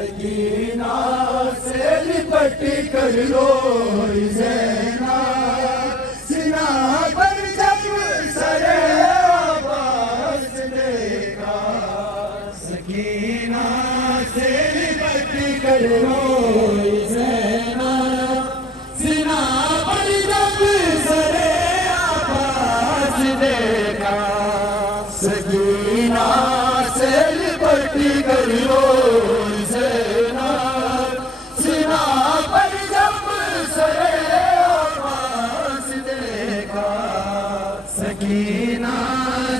سکینہ سے لپٹ کر روئی زینب سینہ پر جب سر عباس دیکھا سکینہ سے لپٹ کر روئی زینب سینہ پر جب سر عباس دیکھا سکینہ سے لپٹ کر روئی زینب سینہ پر جب سر عباس دیکھا سکینہ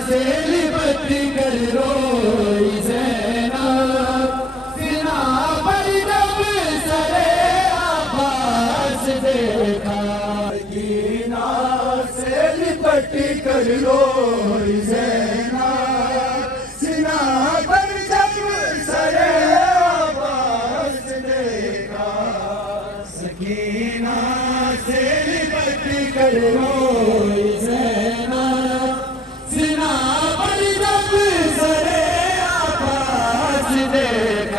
سے لپٹ کر روئی زینب سینہ پر جب سر عباس دیکھا سکینہ سے لپٹ کر روئی زینب سینہ پر جب سر عباس دیکھا سکینہ سے لپٹ کر روئی زینب سینہ پر جب سر عباس دیکھا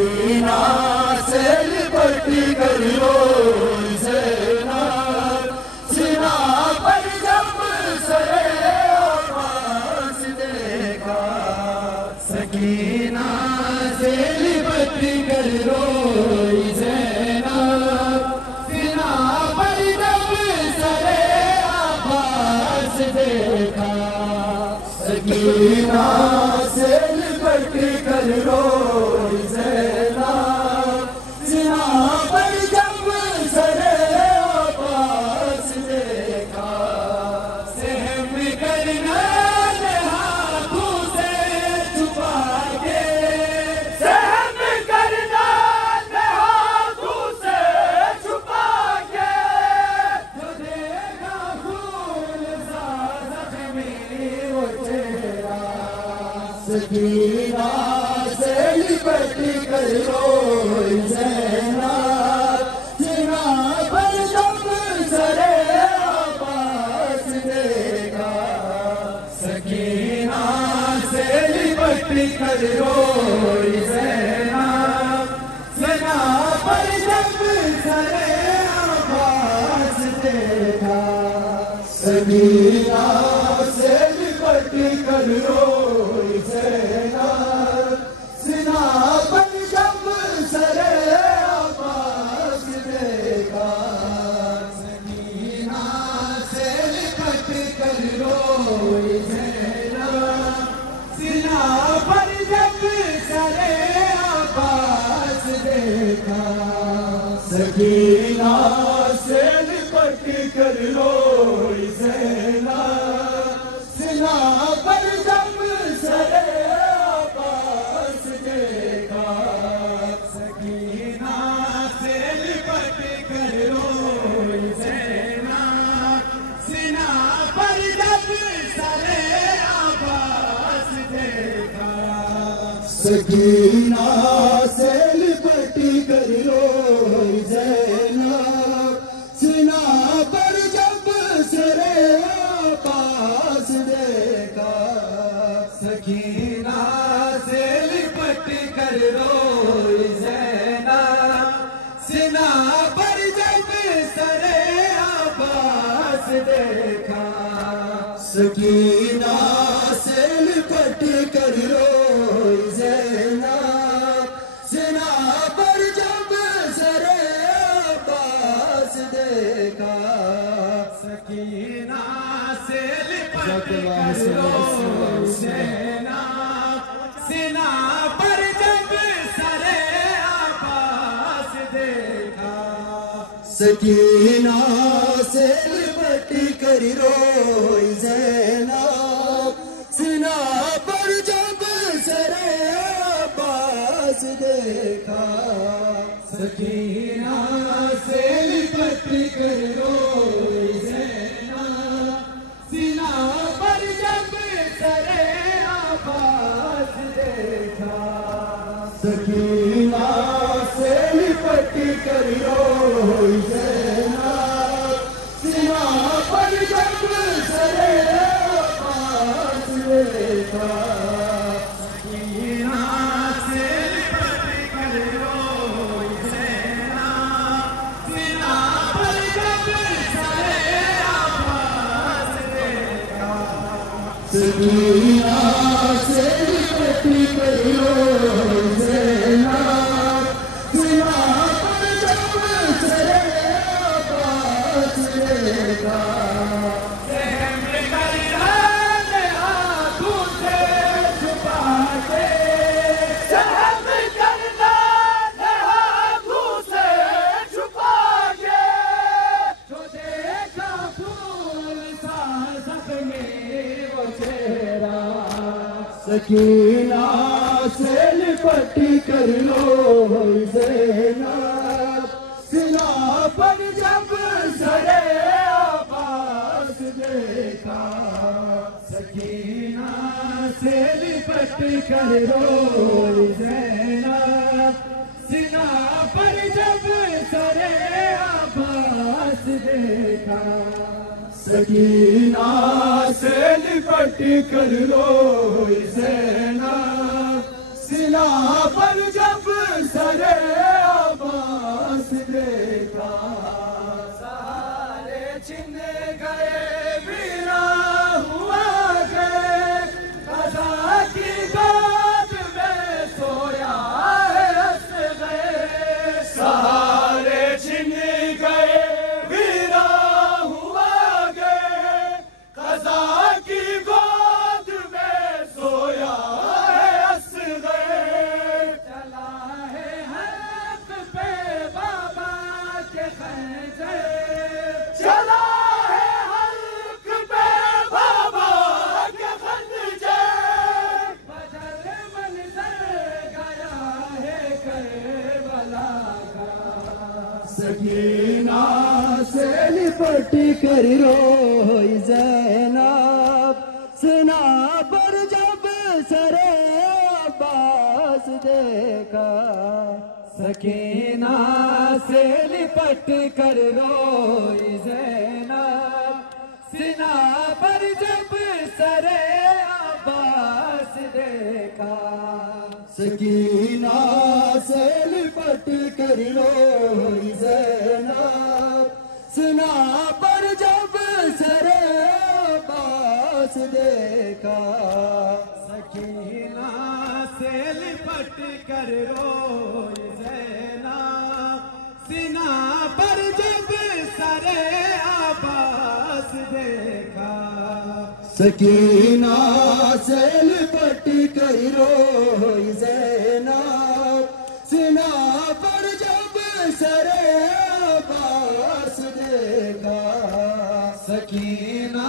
سکینہ سے لپٹ کر روئی زینب سینہ پر جب سر عباس دیکھا سکینہ سے لپٹ کر روئی زینب سینہ پر جب سر عباس دیکھا سکینہ سے لپٹ کر روئی زینب سینہ پر جب سر عباس دیکھا سہم کرنا ہاتھوں سے چھپا کے سہم کرنا ہاتھوں سے چھپا کے جو دیکھا خون سا زخمی وہ چہرہ سکینہ سے لپٹ کر روئی زینب سینہ پر جب سر عباس دیکھا سکینہ سے لپٹ کر روئی زینب سینہ پر جب سر عباس دیکھا سکینہ سے لپٹ کر روئی زینب سینہ پر جب سر عباس دیکھا سکینہ سے لپٹ کر روئی زینب سینہ پر جب سر عباس دیکھا سکینہ سے لپٹ کر روئی زینب سینہ پر جب سر عباس دیکھا سکینہ سے لپٹ کر روئی زینب سینہ پر جب سر عباس دیکھا سکینہ سے لپٹ کر روئی زینب سینہ پر جب سر عباس دیکھا سکینہ سے لپٹ کر روئی زینب سینہ پر جب سر عباس دیکھا سکینہ سے لپٹ کر روئی زینب سینہ پر جب سر عباس دیکھا سکینہ سے لپٹ کر روئی زینب سینہ پر جب سر عباس دیکھا سکینہ سے لپٹ کر روئی زینب سینہ پر جب سر عباس دیکھا سکینہ سے لپٹ کر روئی زینب سینہ پر جب سر عباس دیکھا سکینہ سے لپٹ کر روئی زینب سینہ پر جب سر عباس دیکھا سکینہ سے سکینہ سے لپٹ کر روئے زینب سینہ پر جب سرے عباس دیکھا سکینہ سے لپٹ کر روئے زینب سینہ پر جب سرے عباس دیکھا سکینہ سے لپٹ کر روئے زینب سینہ پر جب سرے عباس دیکھا سکینہ سے لپٹ کر روئے زینب سینہ پر جب سرے عباس دیکھا سارے چھن گئے ویرا ہوا گئے قضا کی گود میں سویا ہے اصغر سارے چھن گئے سکینہ سے لپٹ کر روئے زینب سینہ پر جب سرے عباس دیکھا سکینہ سے لپٹ کر روئے زینب سینہ پر جب سرے عباس دیکھا سکینہ سے لپٹ کر روئے زینب سینہ پر جب سرے عباس دیکھا سکینہ سے لپٹ کر روئے زینب سینہ پر جب سرے عباس دیکھا سکینہ سے لپٹ کر روئے زینب سینہ پر جب سرے عباس دیکھا سکینہ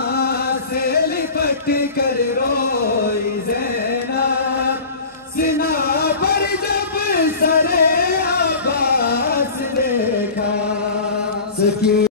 سے لپٹ کر روئے زینب سینہ پر جب سرے عباس دیکھا